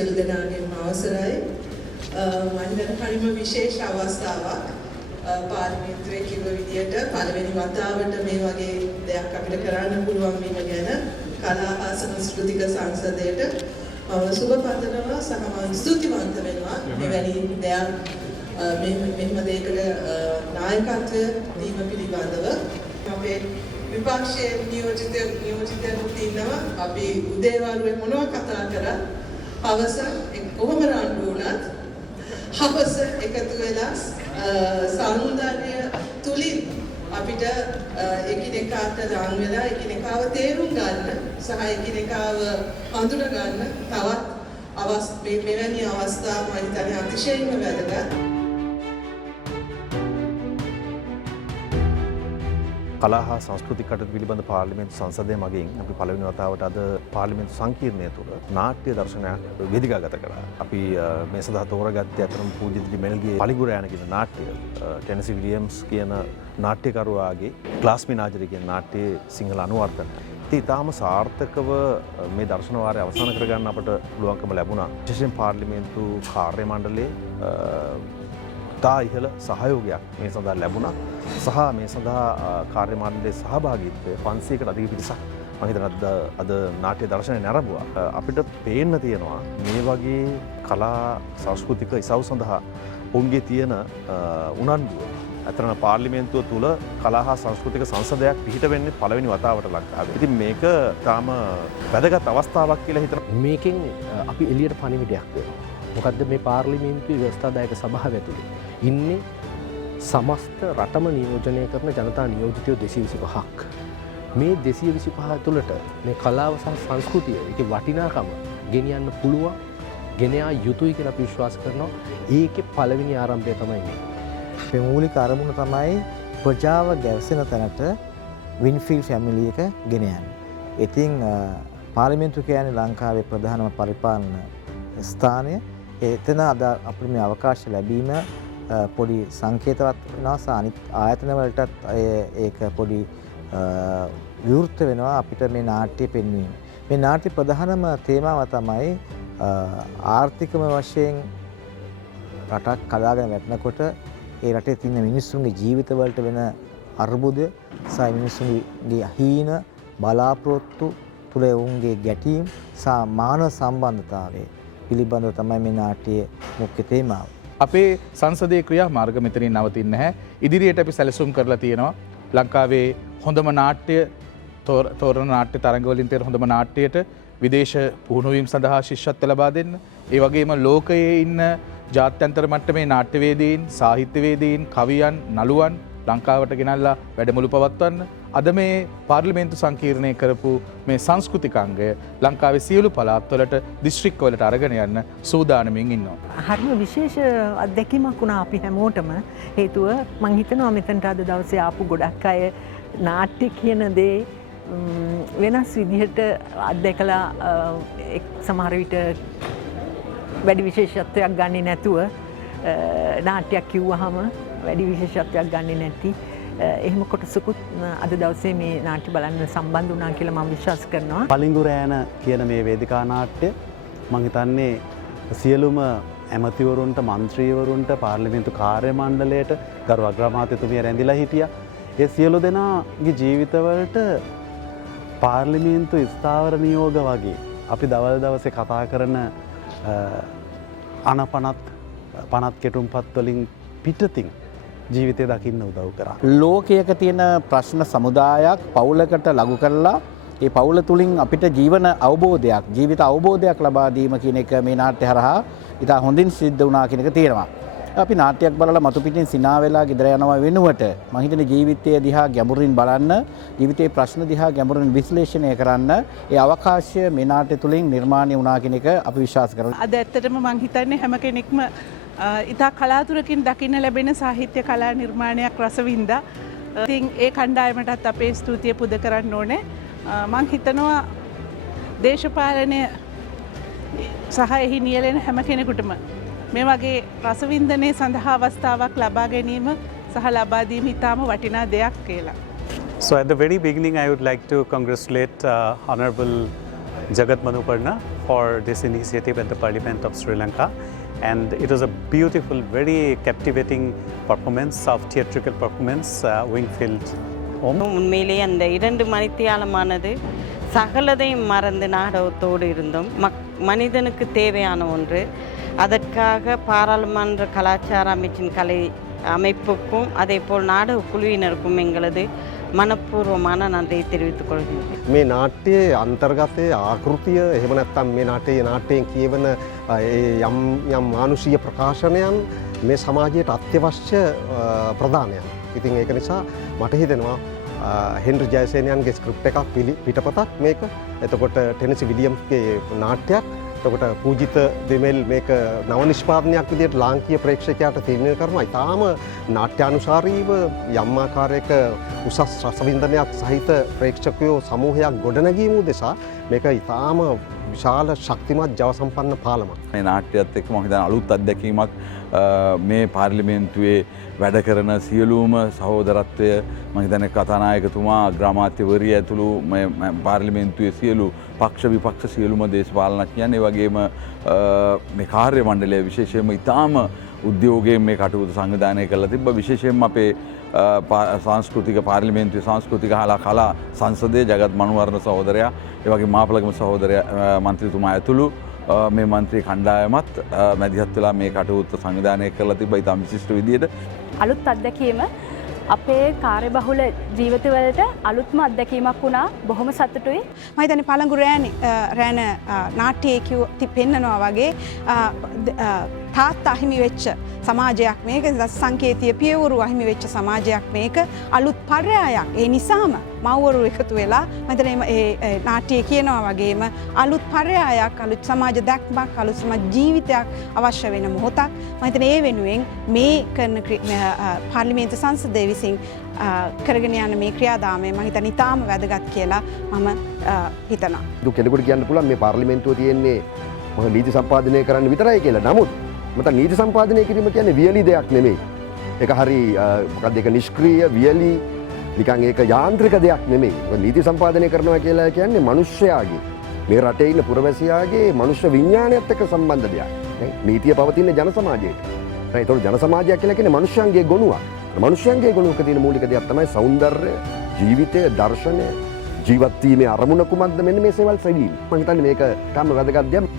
සියලු දෙනාගේම අවසරයි. මම හිතන හරිම විශේෂ අවස්ථාවක්. පාර්ලිමේන්තුවේ කිව්ව විදියට පළවෙනි වතාවට මේ වගේ දෙයක් අපිට කරන්න පුළුවන් වීම ගැන කලා හා සංස්කෘතික සංසදයට මම සුබ පතනවා සහ මම ස්තුතිවන්ත වෙනවා මෙවැනි දෙයක් මෙහෙම දෙයකට නායකත්වය දීම පිළිබඳව. අපේ විපක්ෂයේ නියෝජිතයන්ට ඉන්නවා අපි උදේවරුේ මොනවා කතා කරත් හවස කොහොම රණ්ඩු වුණත් හවස එකතු වෙලා සෞන්දර්ය තුලින් අපිට එකිනෙකාට ලං වෙලා එකිනෙකාව තේරුම් ගන්න සහ එකිනෙකාව හඳුනා ගන්න තවත් මෙවැනි අවස්ථා මම හිතන්නේ අතිශයින්ම වැදගත්. කලා හා සංස්කෘතික කටයුතු පිළිබඳ පාර්ලිමේන්තු සංසදය මගින් අපි පළවෙනි වතාවට අද පාර්ලිමේන්තු සංකීර්ණය තුළ නාට්‍ය දර්ශනයක් වේදිකාගත කළා. අපි මේ සඳහා තෝරාගත්තේ අතරම පූජිත මෙල්ගේ පලිගුරෑන කියන නාට්‍ය ටෙනසි විලියම්ස් කියන නාට්‍යකරුවාගේ ක්ලාස් මිනාජරි කියන නාට්‍යයේ සිංහල අනුවර්තනය. ඉතින් ඊටාම සාර්ථකව මේ දර්ශන වාරය අවසන් කරගන්න අපට පුළුවන්කම ලැබුණා. විශේෂයෙන් පාර්ලිමේන්තු කාර්ය මණ්ඩලයේ තා ඉහළ සහයෝගයක් මේ සඳහා ලැබුණා. සහ මේ සඳහා කාර්ය මණ්ඩලයේ සහභාගීත්වය 500කට අධික පිරිසක් මම හිතනවා අද නාට්‍ය දර්ශනය නැරඹුවා. අපිට පේන්න තියෙනවා මේ වගේ කලා සංස්කෘතික ඉසව් සඳහා ඔවුන්ගේ තියෙන උනන්දුව. අතරම පාර්ලිමේන්තුව තුළ කලා හා සංස්කෘතික සංසදයක් පිහිට වෙන්නේ පළවෙනි වතාවට ලංකාවේ. ඉතින් මේක තාම වැදගත් අවස්ථාවක් කියලා හිතනවා. මේකෙන් අපි එළියට පණිවිඩයක් දෙනවා. මොකද්ද මේ පාර්ලිමේන්තුවේ ව්‍යවස්ථාදායක සභාව ඇතුලේ ඉන්නේ සමස්ත රටම නියෝජනය කරන ජනතා නියෝජිතයෝ 225ක්. මේ 225 තුළට මේ කලාව සහ සංස්කෘතිය ඒකේ වටිනාකම ගෙනියන්න පුළුවන්, ගෙන යා යුතුයි කියලා අපි විශ්වාස කරනවා. ඒකේ පළවෙනි ආරම්භය තමයි මේ. මේ මූලික අරමුණ තමයි ප්‍රජාව ගැවසෙන තැනට වින්ෆීල්ඩ් ෆැමිලි එක ගෙන යන්නේ. ඉතින් පාර්ලිමේන්තුව කියන්නේ ලංකාවේ ප්‍රධානම පරිපාලන ස්ථානය. එතන අද අපිට මේ අවකාශ ලැබීම පොඩි සංකේතවත් වෙනවා සහ අනිත් ආයතන වලටත් ඒක පොඩි විවෘත වෙනවා අපිට මේ නාට්‍ය පෙන්වීම. මේ නාට්‍ය ප්‍රධානම තේමාව තමයි ආර්ථිකම වශයෙන් රටක් කඩාගෙන වැටෙනකොට ඒ රටේ තියෙන මිනිස්සුන්ගේ ජීවිතවලට වෙන අර්බුද සහ මිනිස්සුන්ගේ හීන බලාපොරොත්තු තුළ වුන්ගේ ගැටීම් සහ මානව සම්බන්ධතාවය පිළිබඳව තමයි මේ නාට්‍යයේ මුඛ්‍ය තේමාව. අපේ සංසදීය ක්‍රියාමාර්ග මෙතනින් නවතින්නේ නැහැ. ඉදිරියට අපි සැලසුම් කරලා තියෙනවා ලංකාවේ හොඳම නාට්‍ය තෝරන නාට්‍ය තරඟ වලින් තියෙන හොඳම නාට්‍යයට විදේශ පුහුණුවීම් සඳහා ශිෂ්‍යත්ව ලබා දෙන්න. ඒ වගේම ලෝකයේ ඉන්න ජාත්‍යන්තර මට්ටමේ නාට්‍යවේදීන්, සාහිත්‍යවේදීන්, කවියන්, නළුවන් ලංකාවට ගෙනල්ලා වැඩමුළු පවත්වන්න. අද මේ පාර්ලිමේන්තු සංකීර්ණය කරපු මේ සංස්කෘතිකාංගය ලංකාවේ සියලු පළාත්වලට දිස්ත්‍රික්කවලට අරගෙන යන්න සූදානමින් ඉන්නවා. හරිම විශේෂ අත්දැකීමක් වුණා අපි හැමෝටම. හේතුව මං හිතනවා මෙතනට අද දවසේ ආපු ගොඩක් අය නාට්‍ය කියන දේ වෙනස් විදිහට අත්දැකලා සමහර විට වැඩි විශේෂත්වයක් ගන්නේ නැතුව නාට්‍යයක් කිව්වහම වැඩි විශේෂත්වයක් ගන්නේ නැති එහෙම කොටසකුත් අද දවසේ මේ නාට්‍ය බලන්න සම්බන්ධ වුණා කියලා මම විශ්වාස කරනවා. පලිඟුරෑන කියන මේ වේදිකා නාට්‍ය මම හිතන්නේ සියලුම ඇමතිවරුන්ට, මන්ත්‍රීවරුන්ට, පාර්ලිමේන්තු කාර්ය මණ්ඩලයට, ගරු අග්‍රාමාත්‍යතුමිය රැඳිලා හිටියා. ඒ සියලු දෙනාගේ ජීවිතවලට පාර්ලිමේන්තු ස්ථාවර නියෝග වගේ අපි දවල් දවසේ කතා කරන පනත් කෙටුම්පත් වලින් පිටතින් ජීවිතය දකින්න උදව් කරා. ලෝකයක තියෙන ප්‍රශ්න සමුදායක් පවුලකට ලඝු කරලා ඒ පවුල තුලින් අපිට ජීවන අවබෝධයක්, ජීවිත අවබෝධයක් ලබා දීම කියන එක මේ නාට්‍ය හරහා ඉතා හොඳින් සිද්ධ වුණා කියන එක තේරෙනවා. අපි නාට්‍යයක් බලලා මතු පිටින් සිනා වෙලා ගෙදර යනවා වෙනුවට මම හිතන්නේ ජීවිතය දිහා ගැඹුරින් බලන්න, ජීවිතයේ ප්‍රශ්න දිහා ගැඹුරින් විශ්ලේෂණය කරන්න ඒ අවකාශය මේ නාට්‍ය තුලින් නිර්මාණය වුණා කියන එක අපි විශ්වාස කරනවා. අද ඇත්තටම මම හිතන්නේ හැම කෙනෙක්ම ඉතා කලාතුරකින් දකින්න ලැබෙන සාහිත්‍ය කලා නිර්මාණයක් රසවින්දා. ඉතින් ඒ කණ්ඩායමටත් අපේ ස්තුතිය පුද කරන්න ඕනේ. මං හිතනවා දේශපාලනය සහ එහි නියැලෙන හැම කෙනෙකුටම මේ වගේ රසවින්දනය සඳහා අවස්ථාවක් ලබා ගැනීම සහ ලබා දීම ඉතාම වටිනා දෙයක් කියලා. So at the very beginning I would like to congratulate Honorable Jagat Manuparna for this initiative at the Parliament of Sri Lanka. And it was a beautiful, very captivating performance of theatrical performance, Wingfield Home. உண்மையிலேயே அந்த 2 மணித்தியாலமானது சகலதையும் மறந்து நாடகத்தோடு இருந்தோம். மனிதனுக்கு தேவையான ஒன்று. அதற்காக பாராளுமன்ற கலாச்சார அமைச்சின் கலை அமைப்புக்கும் அதேபோல் நாடக குழுவினருக்கும் எங்களது මනපූර්වමාන නන්දේ தெரிவித்துக் கொள்கிறேன். මේ නාට්‍යයේ අන්තර්ගතයේ ආකෘතිය එහෙම නැත්නම් මේ නාට්‍යයෙන් කියවන යම් මානුෂීය ප්‍රකාශනයන් මේ සමාජයට අත්‍යවශ්‍ය ප්‍රධානයක්. ඉතින් ඒක නිසා මට හිතෙනවා හෙන්රි ජයසේනයන්ගේ ස්ක්‍රිප්ට් එකක් පිටපතක් මේක. එතකොට ටෙනසි විලියම්ස්ගේ නාට්‍යයක්. එතකොට පූජිත දෙමෙල් මේක නව නිෂ්පාදනයක් විදිහට ලාංකීය ප්‍රේක්ෂකයාට තීරණය කරනවා. ඊටාම නාට්‍යානුසාරීව යම් ආකාරයක උසස් රසවින්දනයක් සහිත ප්‍රේක්ෂකයෝ සමූහයක් ගොඩනැගීම උදෙසා මේක ඊටාම විශාල ශක්තිමත් ජව සම්පන්න පාලමක්. මේ නාට්‍යයත් එක්ක මම හිතන්නේ අලුත් අත්දැකීමක් මේ පාර්ලිමේන්තුවේ වැඩ කරන සියලුම සහෝදරත්වය මම හිතන්නේ කතානායකතුමා අග්‍රාමාත්‍යවරිය ඇතුළු මේ පාර්ලිමේන්තුවේ සියලු පක්ෂ විපක්ෂ සියලුම දේශපාලනඥයන් ඒ වගේම මේ කාර්ය මණ්ඩලය විශේෂයෙන්ම ඊටාම උද්‍යෝගයෙන් මේ කටයුතු සංවිධානය කරලා තිබ්බා. විශේෂයෙන්ම අපේ සංස්කෘතික පාර්ලිමේන්තුවේ සංස්කෘතික කලා සංසදයේ ජගත් මනුවරණ සහෝදරයා ඒ වගේ මාපලගම සහෝදරයා මන්ත්‍රීතුමා ඇතුළු මේ මන්ත්‍රී කණ්ඩායමත් මැදිහත් වෙලා මේ කටයුත්ත සංවිධානය කරලා තිබ්බා ඉතාම විශිෂ්ට විදියට. අලුත් අත්දැකීම අපේ කාර්යබහුල ජීවිතවලට අලුත්ම අත්දැකීමක් වුණා. බොහොම සතුටුයි. මම හිතන්නේ පළඟු රෑන නාට්‍යයේ පෙන්නනවා වගේ තාත්තා අහිමි වෙච්ච සමාජයක් මේක, සංකේතීය පියවරු අහිමි වෙච්ච සමාජයක් මේක, අලුත් පර්යායක්. ඒ නිසාම මව්වරු එකතු වෙලා මම හිතන්නේ මේ නාට්‍යයේ කියනවා වගේම අලුත් පර්යායක්, අලුත් සමාජ දැක්මක්, අලුත් සමාජ ජීවිතයක් අවශ්‍ය වෙන මොහොතක්. මම හිතන්නේ ඒ වෙනුවෙන් මේ කරන පාර්ලිමේන්තු සංසදයේ විසින් කරගෙන යන මේ ක්‍රියාදාමය මම හිතන්නේ ඉතාම වැදගත් කියලා මම හිතනවා. දුක කෙනෙකුට කියන්න පුළුවන් මේ පාර්ලිමේන්තුව තියෙන්නේ මොකද නීති සම්පාදනය කරන්න විතරයි කියලා. නමුත් මට නීති සම්පාදනය කිරීම කියන්නේ වියලි දෙයක් නෙමෙයි. ඒක හරි මොකක්ද ඒක නිෂ්ක්‍රීය වියලි නිකන් ඒක යාන්ත්‍රික දෙයක් නෙමෙයි. නීති සම්පාදනය කරනවා කියලා කියන්නේ මිනිස්සයාගේ මේ රටේ ඉන්න පුරවැසියාගේ මනුෂ්‍ය විඥානයත් එක්ක සම්බන්ධ දෙයක්. නීතිය පවතින ජන සමාජයට. ඒතකොට ජන සමාජයක් කියලා කියන්නේ මනුෂ්‍යයන්ගේ ගොනුවක්. මනුෂ්‍යයන්ගේ ගොනුවක තියෙන මූලික දෙයක් තමයි සෞන්දර්යය, ජීවිතය, දර්ශනය, ජීවත් වීමේ අරමුණ කුමක්ද මෙන්න මේ සේවල් සෙවීම. මම හිතන්නේ මේක තාම වැදගත් දෙයක්.